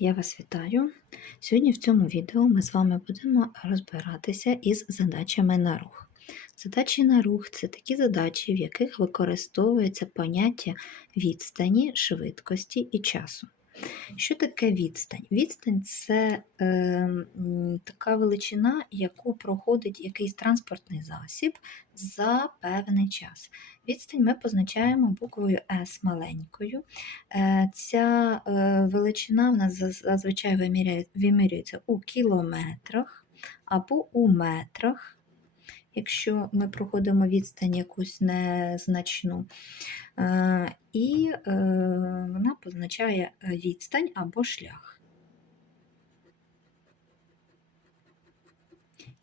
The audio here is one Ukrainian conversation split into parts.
Я вас вітаю. Сьогодні в цьому відео ми з вами будемо розбиратися із задачами на рух. Задачі на рух це такі задачі, в яких використовується поняття відстані, швидкості і часу. Що таке відстань? Відстань це е, така величина, яку проходить якийсь транспортний засіб за певний час. Відстань ми позначаємо буквою S маленькою. Е, Ця е, величина в нас зазвичай вимірюється у кілометрах або у метрах. Якщо ми проходимо відстань якусь незначну, Е, і вона позначає відстань або шлях,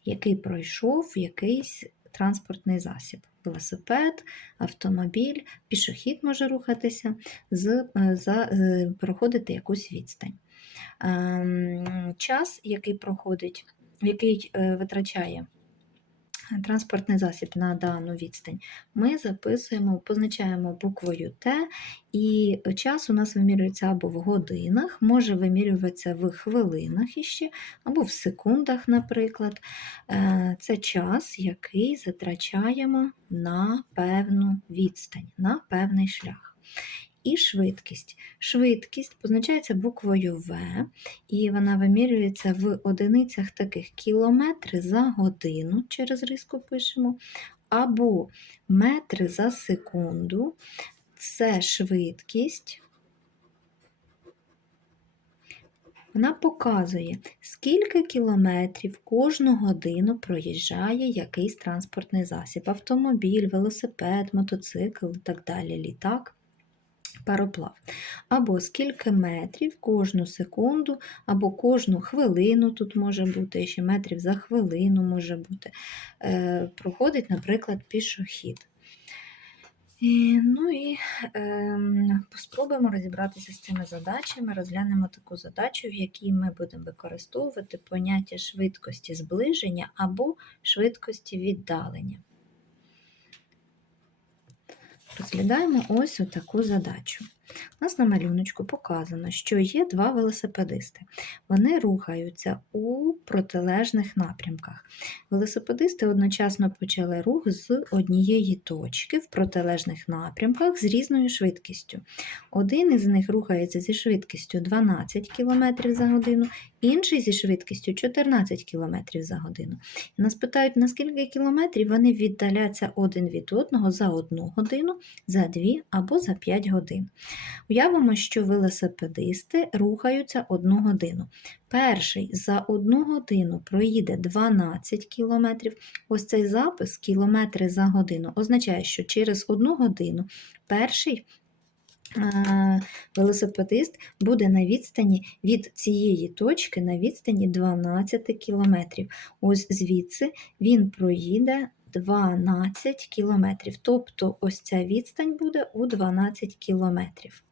який пройшов якийсь транспортний засіб. Велосипед, автомобіль, пішохід може рухатися, з, е, за, е, проходити якусь відстань. Ем, Час, який проходить, який е, витрачає транспортний засіб на дану відстань, ми записуємо, позначаємо буквою Т, і час у нас вимірюється або в годинах, може вимірюватися в хвилинах іще, або в секундах, наприклад. Е, Це час, який затрачаємо на певну відстань, на певний шлях. І швидкість. Швидкість позначається буквою В, і вона вимірюється в одиницях таких кілометри за годину, через риску пишемо, або метри за секунду. Це швидкість. Вона показує, скільки кілометрів кожну годину проїжджає якийсь транспортний засіб: автомобіль, велосипед, мотоцикл і так далі, літак пароплав. Або скільки метрів кожну секунду, або кожну хвилину, тут може бути, ще метрів за хвилину може бути, е, проходить, наприклад, пішохід. І, ну і е, спробуємо розібратися з цими задачами. Розглянемо таку задачу, в якій ми будемо використовувати поняття швидкості зближення або швидкості віддалення. Розглядаємо ось таку задачу. У нас на малюночку показано, що є два велосипедисти. Вони рухаються у протилежних напрямках. Велосипедисти одночасно почали рух з однієї точки в протилежних напрямках з різною швидкістю. Один із них рухається зі швидкістю 12 км за годину, інший зі швидкістю 14 км за годину. І нас питають, на скільки кілометрів вони віддаляться один від одного за одну годину, за дві або за 5 годин. Уявимо, що велосипедисти рухаються одну годину. Перший за одну годину проїде 12 кілометрів. Ось цей запис кілометри за годину означає, що через одну годину перший велосипедист буде на відстані від цієї точки на відстані 12 кілометрів. Ось звідси він проїде 12 кілометрів. Тобто ось ця відстань буде у 12 кілометрів.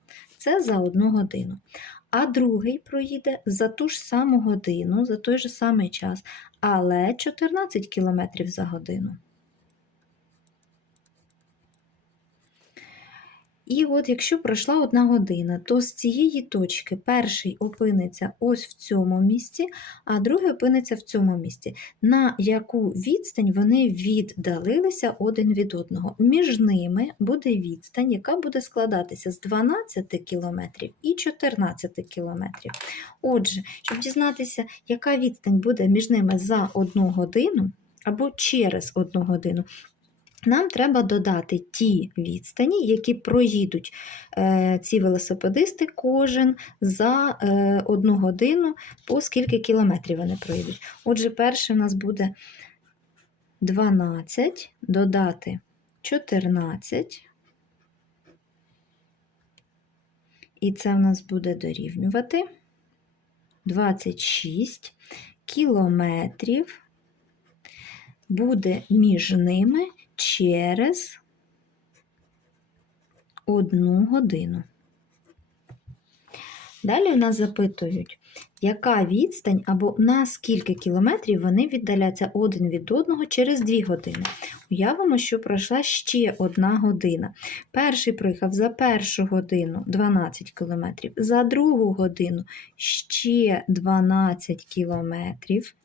Це за одну годину. А другий проїде за ту ж саму годину, за той же самий час, але 14 км за годину. І от якщо пройшла одна година, то з цієї точки перший опиниться ось в цьому місці, а другий опиниться в цьому місці. На яку відстань вони віддалилися один від одного. Між ними буде відстань, яка буде складатися з 12 км і 14 км. Отже, щоб дізнатися, яка відстань буде між ними за одну годину або через одну годину, нам треба додати ті відстані, які проїдуть е, ці велосипедисти кожен за е, одну годину, по скільки кілометрів вони проїдуть. Отже, перше у нас буде 12, додати 14. І це в нас буде дорівнювати 26 кілометрів буде між ними через одну годину. Далі у нас запитують, яка відстань або на скільки кілометрів вони віддаляться один від одного через 2 години. Уявимо, що пройшла ще одна година. Перший проїхав за першу годину 12 кілометрів, за другу годину ще 12 кілометрів.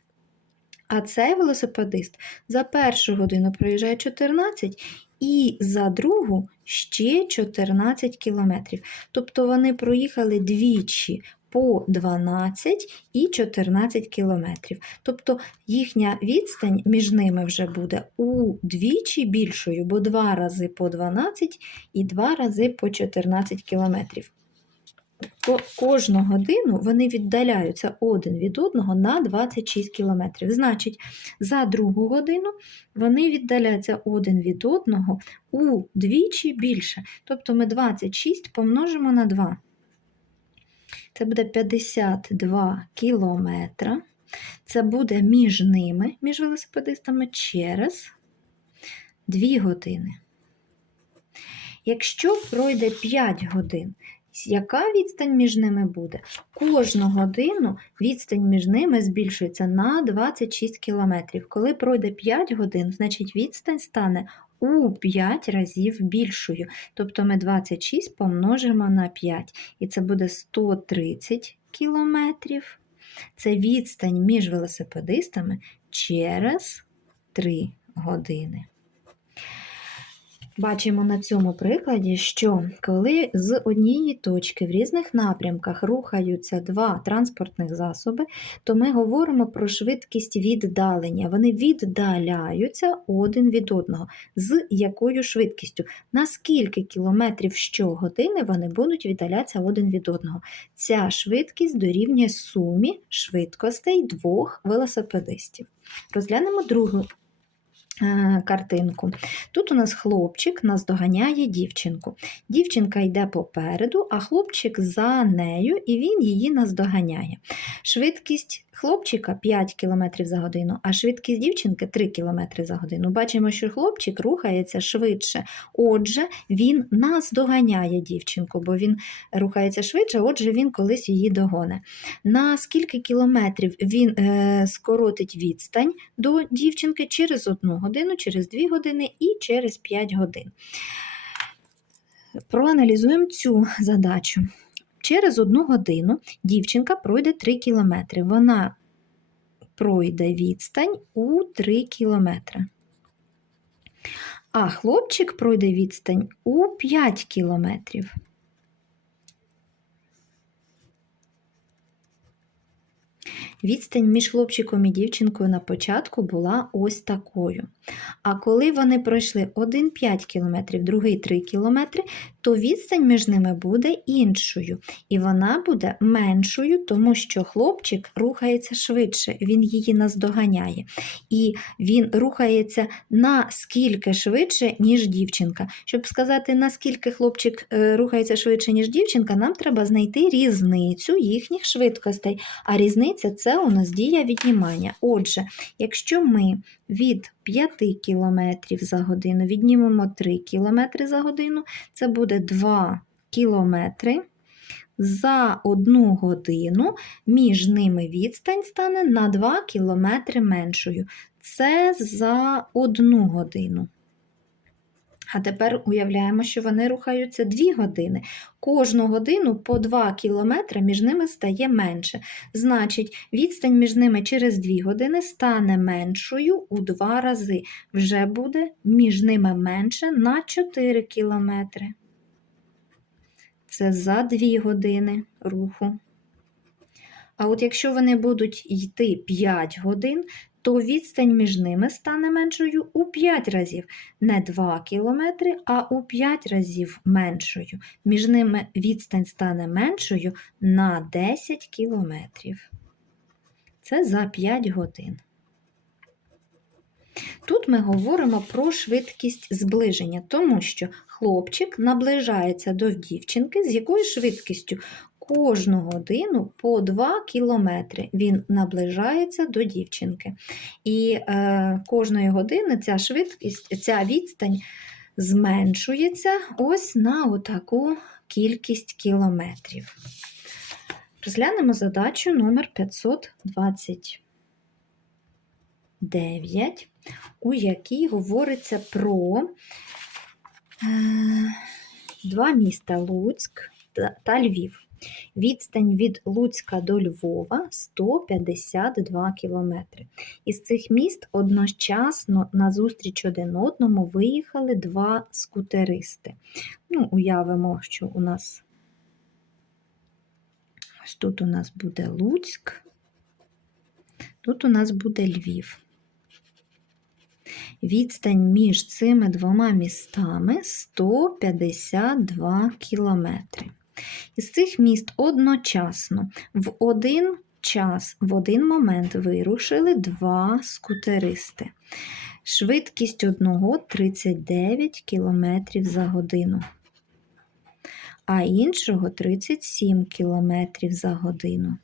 А цей велосипедист за першу годину проїжджає 14 і за другу ще 14 кілометрів. Тобто вони проїхали двічі по 12 і 14 кілометрів. Тобто їхня відстань між ними вже буде удвічі більшою, бо два рази по 12 і два рази по 14 кілометрів. Ко- Кожну годину вони віддаляються один від одного на 26 кілометрів. Значить, за другу годину вони віддаляються один від одного удвічі більше. Тобто ми 26 помножимо на 2. Це буде 52 кілометра. Це буде між ними, між велосипедистами, через 2 години. Якщо пройде 5 годин, яка відстань між ними буде? Кожну годину відстань між ними збільшується на 26 кілометрів. Коли пройде 5 годин, значить відстань стане у 5 разів більшою. Тобто ми 26 помножимо на 5, і це буде 130 кілометрів. Це відстань між велосипедистами через 3 години. Бачимо на цьому прикладі, що коли з однієї точки в різних напрямках рухаються два транспортних засоби, то ми говоримо про швидкість віддалення. Вони віддаляються один від одного. З якою швидкістю? На скільки кілометрів щогодини вони будуть віддалятися один від одного? Ця швидкість дорівнює сумі швидкостей двох велосипедистів. Розглянемо другу картинку. Тут у нас хлопчик наздоганяє дівчинку. Дівчинка йде попереду, а хлопчик за нею, і він її наздоганяє. Швидкість хлопчика 5 км за годину, а швидкість дівчинки 3 км за годину. Бачимо, що хлопчик рухається швидше. Отже, він наздоганяє дівчинку, бо він рухається швидше, отже, він колись її догоне. На скільки кілометрів він е, скоротить відстань до дівчинки через 1 годину, через 2 години і через 5 годин. Проаналізуємо цю задачу. Через одну годину дівчинка пройде 3 кілометри. Вона пройде відстань у 3 кілометри. А хлопчик пройде відстань у 5 кілометрів. Відстань між хлопчиком і дівчинкою на початку була ось такою. А коли вони пройшли один 5 км, другий 3 км, то відстань між ними буде іншою. І вона буде меншою, тому що хлопчик рухається швидше, він її наздоганяє. І він рухається наскільки швидше, ніж дівчинка. Щоб сказати, наскільки хлопчик е, рухається швидше, ніж дівчинка, нам треба знайти різницю їхніх швидкостей. А різниця це у нас дія віднімання. Отже, якщо ми від 5 км за годину віднімемо 3 км за годину, це буде 2 км. За одну годину між ними відстань стане на 2 км меншою. Це за одну годину. А тепер уявляємо, що вони рухаються 2 години. Кожну годину по 2 кілометри між ними стає менше. Значить, відстань між ними через 2 години стане меншою у 2 рази. Вже буде між ними менше на 4 кілометри. Це за 2 години руху. А от якщо вони будуть йти 5 годин, то відстань між ними стане меншою у 5 разів. Не 2 кілометри, а у 5 разів меншою. Між ними відстань стане меншою на 10 кілометрів. Це за 5 годин. Тут ми говоримо про швидкість зближення, тому що хлопчик наближається до дівчинки з якою швидкістю кожну годину по 2 кілометри він наближається до дівчинки. І е, кожної години ця швидкість, ця відстань зменшується ось на отаку кількість кілометрів. Розглянемо задачу номер 529, у якій говориться про е, два міста Луцьк та- Львів. Відстань від Луцька до Львова 152 кілометри. Із цих міст одночасно на зустріч один одному виїхали два скутеристи. Ну, уявимо, що у нас ось тут у нас буде Луцьк, тут у нас буде Львів. Відстань між цими двома містами 152 кілометри. Із цих міст одночасно в один час, в один момент вирушили два скутеристи. Швидкість одного 39 км за годину, а іншого 37 км за годину.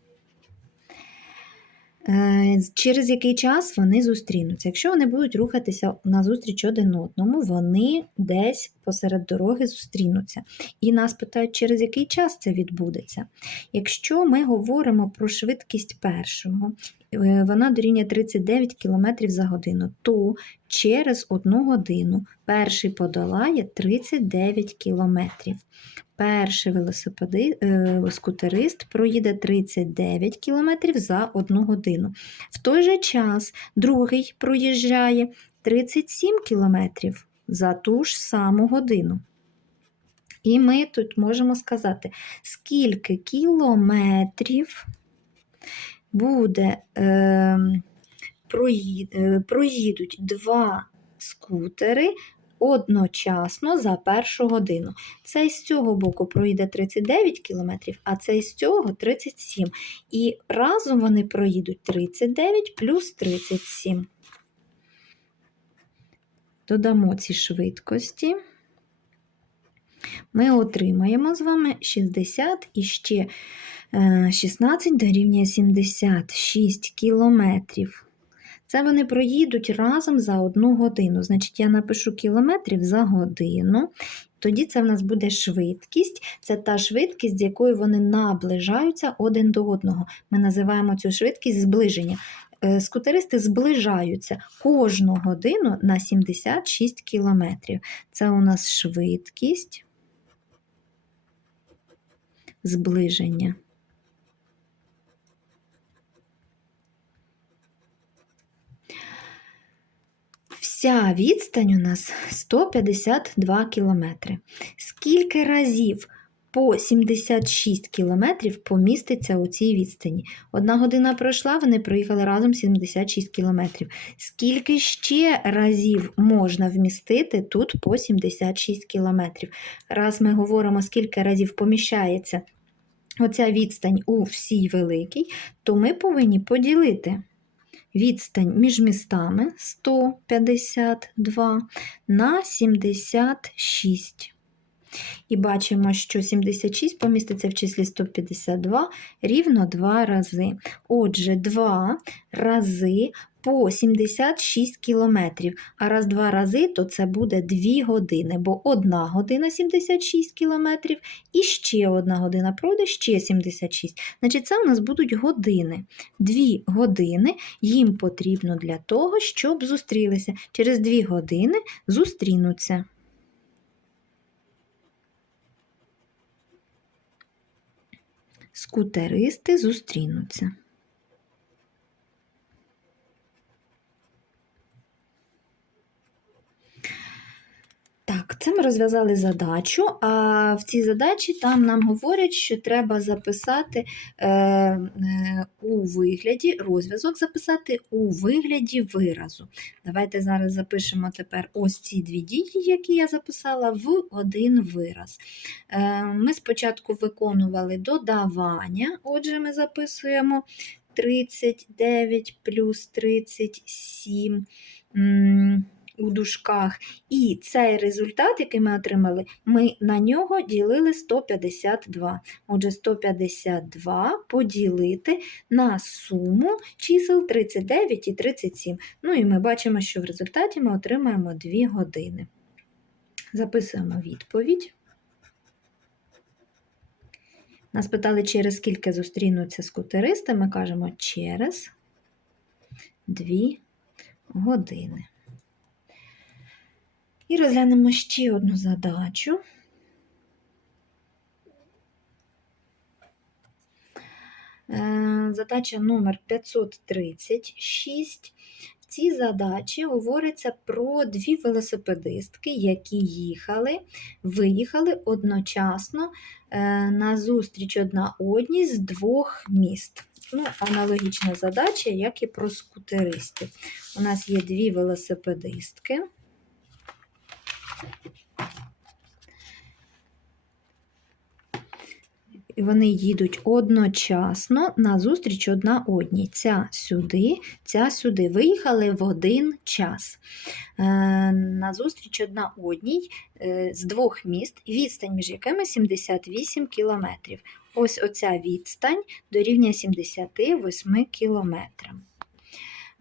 Е, Через який час вони зустрінуться? Якщо вони будуть рухатися назустріч один одному, вони десь посеред дороги зустрінуться. І нас питають, через який час це відбудеться. Якщо ми говоримо про швидкість першого, е, вона дорівнює 39 км за годину, то через одну годину перший подолає 39 км. Перший велосипеди, е, скутерист проїде 39 км за одну годину. В той же час другий проїжджає 37 км за ту ж саму годину. І ми тут можемо сказати, скільки кілометрів буде е, е, проїдуть два скутери одночасно за першу годину. Цей з цього боку проїде 39 км, а цей з цього 37 І разом вони проїдуть 39 плюс 37. Додамо ці швидкості. Ми отримаємо з вами 60 і ще е, 16 дорівнює 76 кілометрів. Це вони проїдуть разом за одну годину. Значить, я напишу кілометрів за годину. Тоді це в нас буде швидкість. Це та швидкість, з якою вони наближаються один до одного. Ми називаємо цю швидкість зближення. Е, Скутеристи зближаються кожну годину на 76 кілометрів. Це у нас швидкість зближення. Вся відстань у нас 152 кілометри. Скільки разів по 76 кілометрів поміститься у цій відстані? Одна година пройшла, вони проїхали разом 76 кілометрів. Скільки ще разів можна вмістити тут по 76 кілометрів? Раз ми говоримо, скільки разів поміщається оця відстань у всій великій, то ми повинні поділити відстань між містами 152 на 76. І бачимо, що 76 поміститься в числі 152 рівно 2 рази. Отже, 2 рази по 76 кілометрів. А раз 2 рази, то це буде 2 години, бо 1 година 76 кілометрів і ще 1 година пройде, ще 76. Значить, це у нас будуть години. 2 години їм потрібно для того, щоб зустрілися. Через 2 години зустрінуться. Скутеристи зустрінуться. Так, це ми розв'язали задачу, а в цій задачі там нам говорять, що треба записати е, е, у вигляді, розв'язок записати у вигляді виразу. Давайте зараз запишемо тепер ось ці дві дії, які я записала, в один вираз. Е, ми спочатку виконували додавання, отже, ми записуємо 39 плюс 37. У дужках. І цей результат, який ми отримали, ми на нього ділили 152. Отже, 152 поділити на суму чисел 39 і 37. Ну і ми бачимо, що в результаті ми отримаємо 2 години. Записуємо відповідь. Нас питали, через скільки зустрінуться скутеристи, ми кажемо через 2 години. І розглянемо ще одну задачу. Е, Задача номер 536. В цій задачі говориться про дві велосипедистки, які їхали, виїхали одночасно е, на зустріч одна одній з двох міст. Ну, аналогічна задача, як і про скутеристів. У нас є дві велосипедистки. І вони їдуть одночасно на зустріч одна одній. Ця сюди, ця сюди. Виїхали в один час. Е, на зустріч одна одній е, з двох міст, відстань між якими 78 кілометрів. Ось оця відстань дорівнює 78 кілометрам.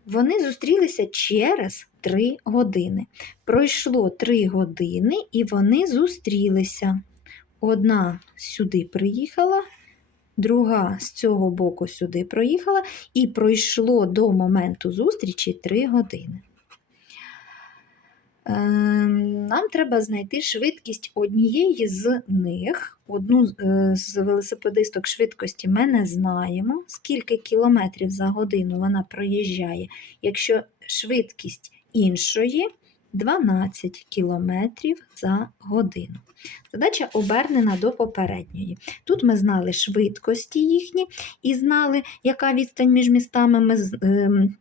Вони зустрілися через 3 години. Пройшло 3 години, і вони зустрілися. Одна сюди приїхала, друга з цього боку сюди проїхала, і пройшло до моменту зустрічі 3 години. Ем, Нам треба знайти швидкість однієї з них. Одну е, з велосипедисток швидкості ми не знаємо, скільки кілометрів за годину вона проїжджає, якщо швидкість іншої 12 кілометрів за годину. Задача обернена до попередньої. Тут ми знали швидкості їхні і знали, яка відстань між містами. Ми ем,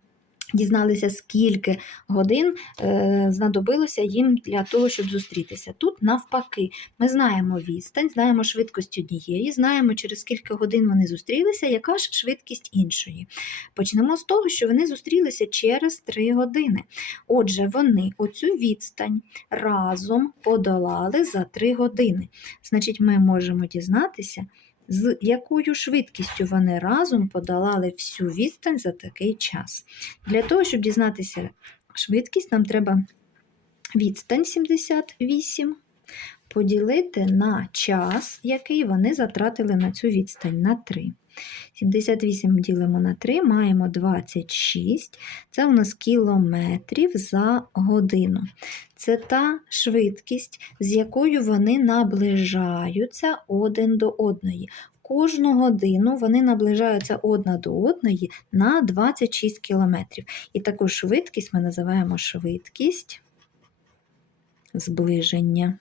дізналися, скільки годин е, знадобилося їм для того, щоб зустрітися. Тут, навпаки, ми знаємо відстань, знаємо швидкість однієї, знаємо, через скільки годин вони зустрілися, яка ж швидкість іншої. Почнемо з того, що вони зустрілися через 3 години. Отже, вони оцю відстань разом подолали за 3 години. Значить, ми можемо дізнатися з якою швидкістю вони разом подолали всю відстань за такий час. Для того, щоб дізнатися швидкість, нам треба відстань 78 поділити на час, який вони затратили на цю відстань на 3. 78 ділимо на 3, маємо 26. Це у нас кілометрів за годину. Це та швидкість, з якою вони наближаються один до одної. Кожну годину вони наближаються одна до одної на 26 кілометрів. І таку швидкість ми називаємо швидкість зближення.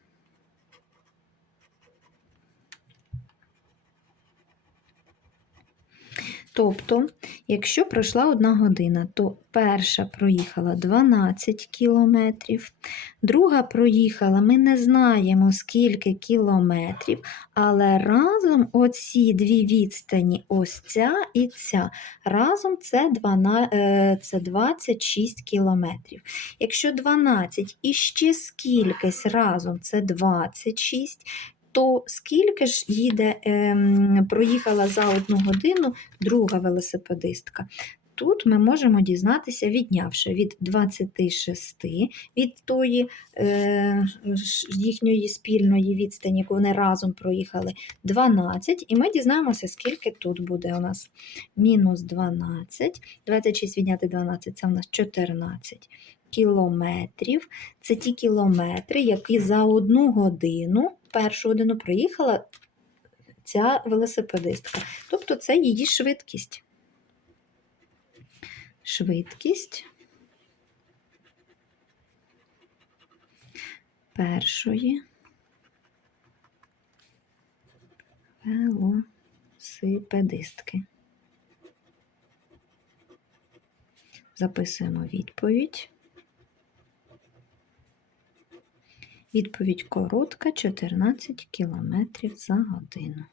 Тобто, якщо пройшла одна година, то перша проїхала 12 кілометрів, друга проїхала, ми не знаємо скільки кілометрів, але разом оці дві відстані, ось ця і ця, разом це 12, е, 26 кілометрів. Якщо 12 і ще скількись разом це 26, то скільки ж їде, ем, проїхала за одну годину друга велосипедистка? Тут ми можемо дізнатися, віднявши від 26 від тої е, їхньої спільної відстані, яку вони разом проїхали 12, і ми дізнаємося, скільки тут буде у нас мінус 12, 26 відняти 12 це у нас 14 кілометрів. Це ті кілометри, які за одну годину першу годину проїхала ця велосипедистка. Тобто це її швидкість. Швидкість першої велосипедистки. Записуємо відповідь. Відповідь коротка 14 км за годину.